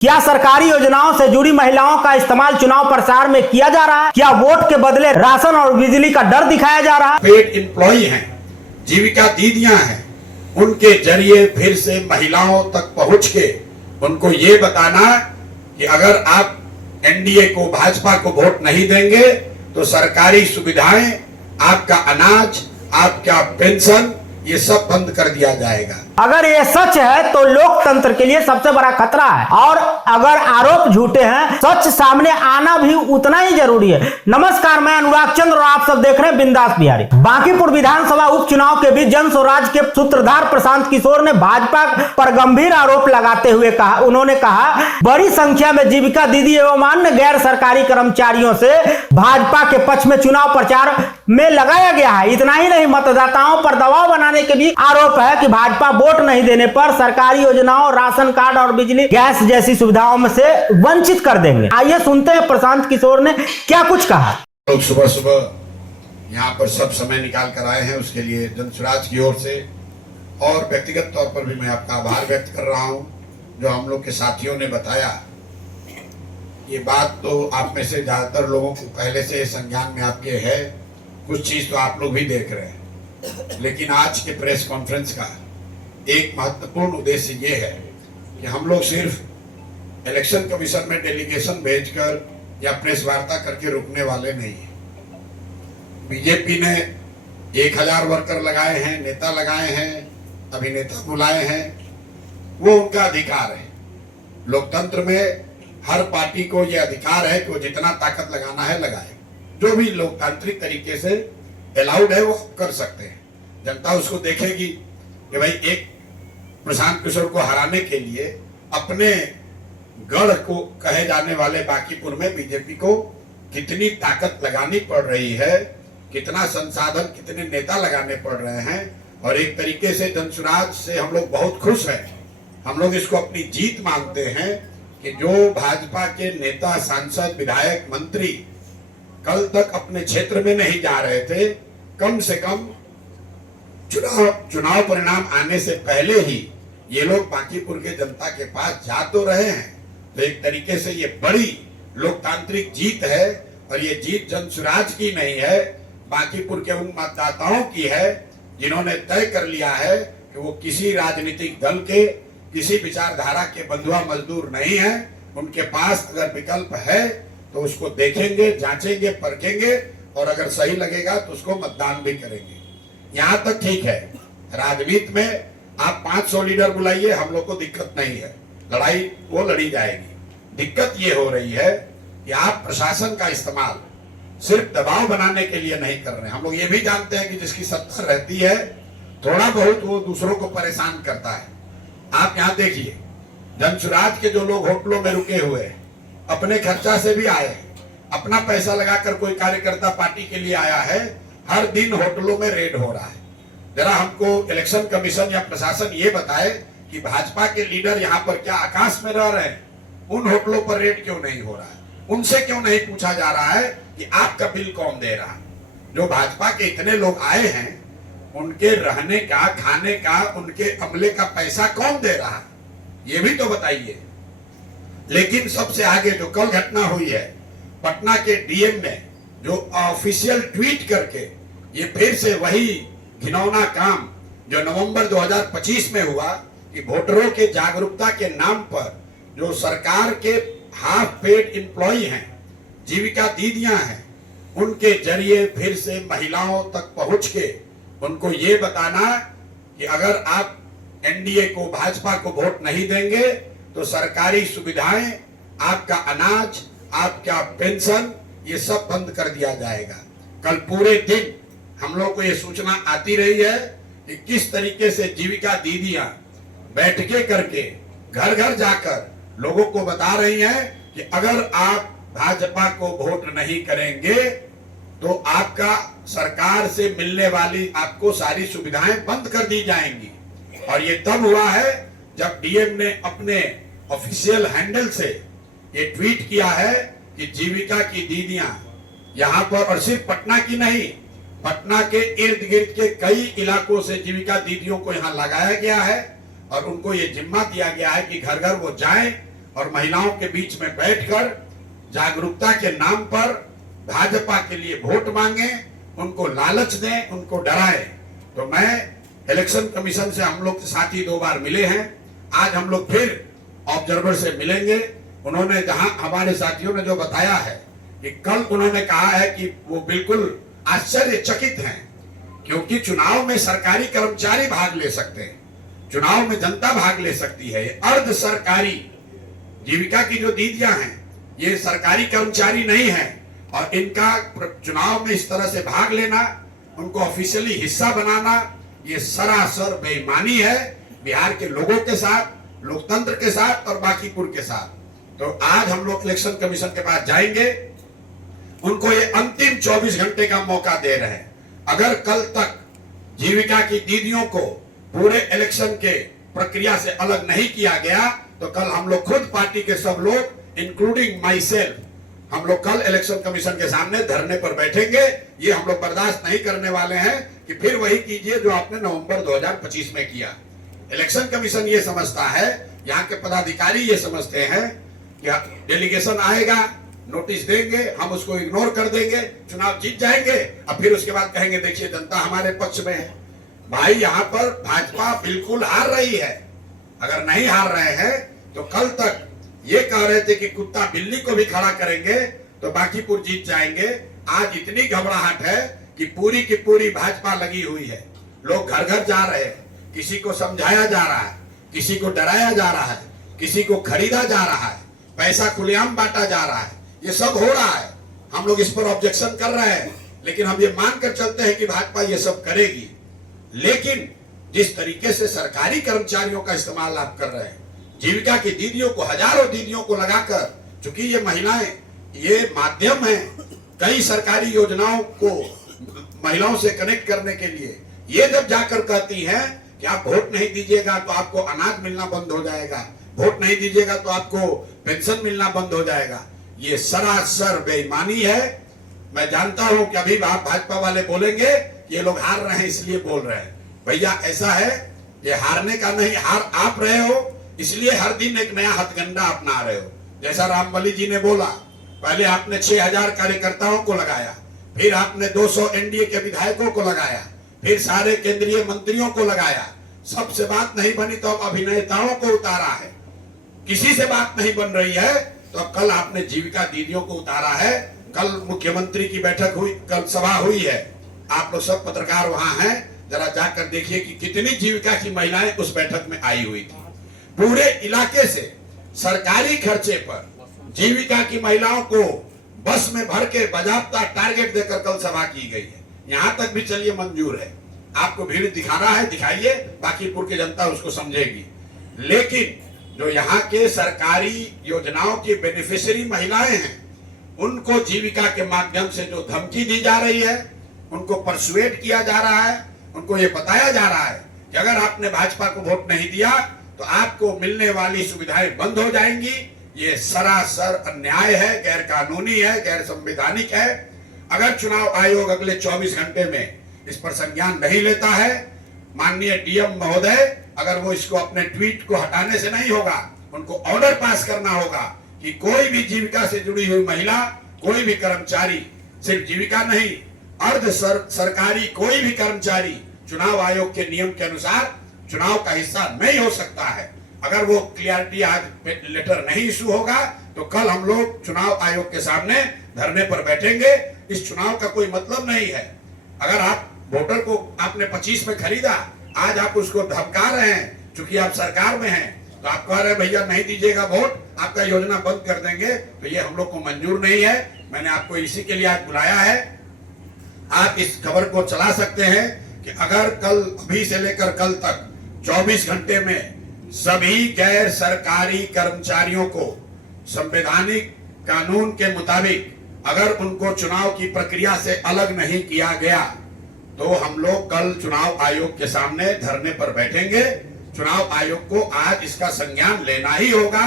क्या सरकारी योजनाओं से जुड़ी महिलाओं का इस्तेमाल चुनाव प्रचार में किया जा रहा है? क्या वोट के बदले राशन और बिजली का डर दिखाया जा रहा है? पेड एम्प्लॉय हैं, जीविका दीदियां हैं, उनके जरिए फिर से महिलाओं तक पहुंच के उनको ये बताना कि अगर आप एनडीए को, भाजपा को वोट नहीं देंगे तो सरकारी सुविधाएं, आपका अनाज, आपका पेंशन, ये सब बंद कर दिया जाएगा। अगर ये सच है तो लोकतंत्र के लिए सबसे बड़ा खतरा है, और अगर आरोप झूठे हैं, सच सामने आना भी उतना ही जरूरी है। नमस्कार, मैं अनुराग चंद्र और आप सब देख रहे हैं बिंदास बिहारी। बांकीपुर विधानसभा उपचुनाव के बीच जन स्वराज के सूत्रधार प्रशांत किशोर ने भाजपा पर गंभीर आरोप लगाते हुए उन्होंने कहा, बड़ी संख्या में जीविका दीदी एवं अन्य गैर सरकारी कर्मचारियों से भाजपा के पक्ष में चुनाव प्रचार में लगाया गया है। इतना ही नहीं, मतदाताओं पर दबाव बनाने के भी आरोप है कि भाजपा वोट नहीं देने पर सरकारी योजनाओं, राशन कार्ड और बिजली गैस जैसी सुविधाओं में से वंचित कर देंगे। आइए सुनते हैं प्रशांत किशोर ने क्या कुछ कहा। लोग सुबह सुबह यहाँ पर सब समय निकाल कर आए हैं, उसके लिए जन स्वराज की ओर से और व्यक्तिगत तौर पर भी मैं आपका आभार व्यक्त कर रहा हूँ। जो हम लोग के साथियों ने बताया, ये बात तो आप में से ज्यादातर लोगों को पहले से संज्ञान में आपके है, कुछ चीज तो आप लोग भी देख रहे हैं, लेकिन आज के प्रेस कॉन्फ्रेंस का एक महत्वपूर्ण उद्देश्य ये है कि हम लोग सिर्फ इलेक्शन कमीशन में डेलीगेशन भेजकर या प्रेस वार्ता करके रुकने वाले नहीं हैं। बीजेपी ने 1000 वर्कर लगाए हैं, नेता लगाए हैं, अभिनेता बुलाए हैं, वो उनका अधिकार है। लोकतंत्र में हर पार्टी को ये अधिकार है कि वो जितना ताकत लगाना है लगाए, जो भी लोकतांत्रिक तरीके से अलाउड है वो कर सकते हैं। जनता उसको देखेगी कि भाई एक प्रशांत किशोर को हराने के लिए अपने गढ़ को कहे जाने वाले बांकीपुर में बीजेपी को कितनी ताकत लगानी पड़ रही है, कितना संसाधन, कितने नेता लगाने पड़ रहे हैं। और एक तरीके से जन स्वराज से हम लोग बहुत खुश हैं। हम लोग इसको अपनी जीत मानते हैं कि जो भाजपा के नेता, सांसद, विधायक, मंत्री कल तक अपने क्षेत्र में नहीं जा रहे थे, कम से कम चुनाव परिणाम आने से पहले ही ये लोग बांकीपुर के जनता के पास जा तो रहे हैं। तो एक तरीके से ये बड़ी लोकतांत्रिक जीत है, और ये जीत जन स्वराज की नहीं है, बांकीपुर के उन मतदाताओं की है जिन्होंने तय कर लिया है कि वो किसी राजनीतिक दल के, किसी विचारधारा के बंधुआ मजदूर नहीं है। उनके पास अगर विकल्प है तो उसको देखेंगे, जांचेंगे, परखेंगे, और अगर सही लगेगा तो उसको मतदान भी करेंगे। यहाँ तक ठीक है, राजनीति में आप 500 लीडर बुलाइए, हम लोग को दिक्कत नहीं है, लड़ाई वो लड़ी जाएगी। दिक्कत ये हो रही है कि आप प्रशासन का इस्तेमाल सिर्फ दबाव बनाने के लिए नहीं कर रहे हैं। हम लोग ये भी जानते हैं कि जिसकी सत्ता रहती है, थोड़ा बहुत वो दूसरों को परेशान करता है। आप यहाँ देखिए, जन स्वराज के जो लोग होटलों में रुके हुए हैं, अपने खर्चा से भी आए हैं, अपना पैसा लगाकर कोई कार्यकर्ता पार्टी के लिए आया है, हर दिन होटलों में रेड हो रहा है। जरा हमको इलेक्शन कमीशन या प्रशासन ये बताए कि भाजपा के लीडर यहाँ पर क्या आकाश में रह रहे हैं? उन होटलों पर रेड क्यों नहीं हो रहा है? उनसे क्यों नहीं पूछा जा रहा है कि आपका बिल कौन दे रहा है? जो भाजपा के इतने लोग आए हैं, उनके रहने का, खाने का, उनके अमले का पैसा कौन दे रहा है? ये भी तो बताइए। लेकिन सबसे आगे जो कल घटना हुई है, पटना के डीएम ने जो ऑफिशियल ट्वीट करके ये फिर से वही घिनौना काम जो नवंबर 2025 में हुआ कि वोटरों के जागरूकता के नाम पर जो सरकार के हाफ पेड एम्प्लॉय हैं, जीविका दीदियां हैं, उनके जरिए फिर से महिलाओं तक पहुंच के उनको ये बताना कि अगर आप एनडीए को, भाजपा को वोट नहीं देंगे तो सरकारी सुविधाएं, आपका अनाज, आपका पेंशन, ये सब बंद कर दिया जाएगा। कल पूरे दिन हम लोग को ये सूचना आती रही है कि किस तरीके से जीविका दीदियां बैठके करके घर घर जाकर लोगों को बता रही हैं कि अगर आप भाजपा को वोट नहीं करेंगे तो आपका सरकार से मिलने वाली आपको सारी सुविधाएं बंद कर दी जाएंगी। और ये तब हुआ है जब डीएम ने अपने ऑफिशियल हैंडल से ये ट्वीट किया है कि जीविका की दीदियां यहाँ पर, और सिर्फ पटना की नहीं, पटना के इर्द गिर्द के कई इलाकों से जीविका दीदियों को यहाँ लगाया गया है, और उनको ये जिम्मा दिया गया है कि घर घर वो जाएं और महिलाओं के बीच में बैठकर जागरूकता के नाम पर भाजपा के लिए वोट मांगे, उनको लालच दें, उनको डराएं। तो मैं इलेक्शन कमीशन से हम लोग के साथी 2 बार मिले हैं, आज हम लोग फिर ऑब्जर्वर से मिलेंगे। उन्होंने जहां हमारे साथियों ने जो बताया है कि कल उन्होंने कहा है कि वो बिल्कुल आश्चर्यचकित हैं, क्योंकि चुनाव में सरकारी कर्मचारी भाग ले सकते हैं, चुनाव में जनता भाग ले सकती है। अर्ध सरकारी जीविका की जो दीदियां हैं ये सरकारी कर्मचारी नहीं है, और इनका चुनाव में इस तरह से भाग लेना, उनको ऑफिशियली हिस्सा बनाना, ये सरासर बेईमानी है बिहार के लोगों के साथ, लोकतंत्र के साथ और बांकीपुर के साथ। तो आज हम लोग इलेक्शन कमीशन के पास जाएंगे, उनको ये अंतिम 24 घंटे का मौका दे रहे हैं। अगर कल तक जीविका की दीदियों को पूरे इलेक्शन के प्रक्रिया से अलग नहीं किया गया तो कल हम लोग खुद पार्टी के सब लोग इंक्लूडिंग माई सेल्फ, हम लोग कल इलेक्शन कमीशन के सामने धरने पर बैठेंगे। ये हम लोग बर्दाश्त नहीं करने वाले हैं कि फिर वही कीजिए जो आपने नवंबर 2025 में किया। इलेक्शन कमीशन ये समझता है, यहाँ के पदाधिकारी ये समझते हैं कि डेलीगेशन आएगा, नोटिस देंगे, हम उसको इग्नोर कर देंगे, चुनाव जीत जाएंगे, और फिर उसके बाद कहेंगे देखिए जनता हमारे पक्ष में है। भाई यहाँ पर भाजपा बिल्कुल हार रही है। अगर नहीं हार रहे हैं तो कल तक ये कह रहे थे कि कुत्ता बिल्ली को भी खड़ा करेंगे तो बांकीपुर जीत जाएंगे। आज इतनी घबराहट है कि पूरी की पूरी भाजपा लगी हुई है। लोग घर घर जा रहे हैं, किसी को समझाया जा रहा है, किसी को डराया जा रहा है, किसी को खरीदा जा रहा है, पैसा खुलेआम बांटा जा रहा है, ये सब हो रहा है। हम लोग इस पर ऑब्जेक्शन कर रहे हैं, लेकिन हम ये मानकर चलते हैं कि भाजपा ये सब करेगी। लेकिन जिस तरीके से सरकारी कर्मचारियों का इस्तेमाल आप कर रहे हैं, जीविका की दीदियों को, हजारों दीदियों को लगाकर, चूंकि ये महिलाएं ये माध्यम है कई सरकारी योजनाओं को महिलाओं से कनेक्ट करने के लिए, ये जब जाकर कहती हैं कि आप वोट नहीं दीजिएगा तो आपको अनाज मिलना बंद हो जाएगा, वोट नहीं दीजिएगा तो आपको पेंशन मिलना बंद हो जाएगा, ये सरासर बेईमानी है। मैं जानता हूं कि अभी आप भाजपा वाले बोलेंगे ये लोग हार रहे हैं इसलिए बोल रहे हैं। भैया ऐसा है, ये हारने का नहीं, हार आप रहे हो, इसलिए हर दिन एक नया हथकंडा अपना रहे हो। जैसा रामबली जी ने बोला, पहले आपने 6000 कार्यकर्ताओं को लगाया, फिर आपने 200 एनडीए के विधायकों को लगाया, फिर सारे केंद्रीय मंत्रियों को लगाया, सबसे बात नहीं बनी तो अब अभिनेताओं को उतारा है। किसी से बात नहीं बन रही है तो कल आपने जीविका दीदियों को उतारा है। कल मुख्यमंत्री की बैठक हुई, कल सभा हुई है, आप लोग सब पत्रकार वहां हैं, जरा जाकर देखिए कि कितनी जीविका की महिलाएं उस बैठक में आई हुई थी। पूरे इलाके से सरकारी खर्चे पर जीविका की महिलाओं को बस में भर के बाजाबता टारगेट देकर कल सभा की गई है। यहां तक भी चलिए मंजूर है, आपको भीड़ दिखाना है दिखाइए, बांकीपुर की जनता उसको समझेगी। लेकिन जो यहाँ के सरकारी योजनाओं की बेनिफिशियरी महिलाएं हैं, उनको जीविका के माध्यम से जो धमकी दी जा रही है, उनको परसुएट किया जा रहा है, उनको ये बताया जा रहा है कि अगर आपने भाजपा को वोट नहीं दिया तो आपको मिलने वाली सुविधाएं बंद हो जाएंगी। ये सरासर अन्याय है, गैर कानूनी है, गैर संवैधानिक है। अगर चुनाव आयोग अगले 24 घंटे में इस पर संज्ञान नहीं लेता है, माननीय डीएम महोदय, अगर वो इसको अपने ट्वीट को हटाने से नहीं होगा, उनको ऑर्डर पास करना होगा कि कोई भी जीविका से जुड़ी हुई महिला, कोई भी कर्मचारी, सिर्फ जीविका नहीं, अर्ध सरकारी कोई भी कर्मचारी चुनाव आयोग के नियम के अनुसार चुनाव का हिस्सा नहीं हो सकता है। अगर वो क्लियरिटी आज लेटर नहीं इशू होगा तो कल हम लोग चुनाव आयोग के सामने धरने पर बैठेंगे। इस चुनाव का कोई मतलब नहीं है। अगर आप वोटर को आपने 25 में खरीदा, आज आप उसको धमका रहे हैं, चूंकि आप सरकार में हैं, तो आप कह रहे हैं भैया नहीं दीजिएगा वोट, आपका योजना बंद कर देंगे, तो ये हम लोग को मंजूर नहीं है। मैंने आपको इसी के लिए आज बुलाया है। आप इस खबर को चला सकते हैं कि अगर कल, अभी से लेकर कल तक 24 घंटे में सभी गैर सरकारी कर्मचारियों को संवैधानिक कानून के मुताबिक अगर उनको चुनाव की प्रक्रिया से अलग नहीं किया गया तो हम लोग कल चुनाव आयोग के सामने धरने पर बैठेंगे। चुनाव आयोग को आज इसका संज्ञान लेना ही होगा।